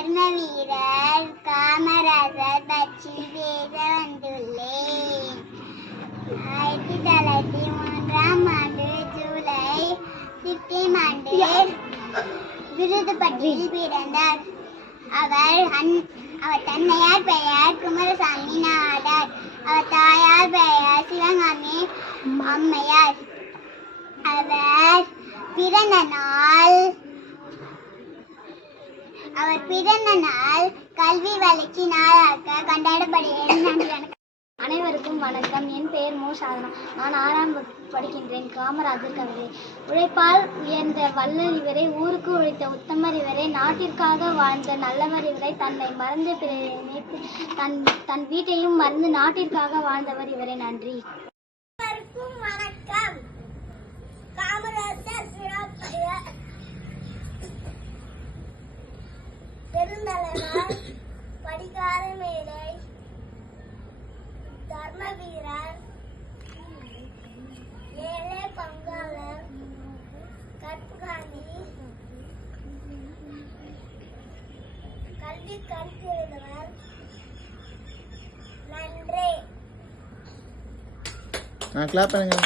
தர்ம வீரர் காமராஜர் பற்றி பேச வந்துள்ளேன். 1903 ஆண்டு ஜூலை 15 ஆண்டு விருதுப்பட்டியில் பிறந்தார். அவர் தந்தையார் பெயர் குமாரசாமி நாடார். அவர் தாயார் பெயர் சிவகாமி அம்மையார். அவர் பிறந்த நாள் கல்வி வளர்ச்சி நாளாக கொண்டாடப்படுகிறது. அனைவருக்கும் வணக்கம். என் பெயர் மு. சாதனா. நான் 6ஆம் வகுப்பு படிக்கின்றேன். காமராஜர் கவிதை. உழைப்பால் உயர்ந்த வள்ளல் இவரை, ஊருக்கு உழைத்த உத்தமர் இவரை, நாட்டிற்காக வாழ்ந்த நல்லவர் இவரை, தன்னை மறந்து பிறரை நினைத்து தன் வீட்டையும் மறந்து நாட்டிற்காக வாழ்ந்தவர் இவரை. நன்றி. அனைவருக்கும் வணக்கம். காமராஜர் பெருந்தலைவர், படிக்கார மேடை, தர்ம வீரர், ஏழை பங்காளர், கற்புகாணி, கல்வி கற்பிறந்தவர். நன்றி. கிளாப் பண்ணுங்க.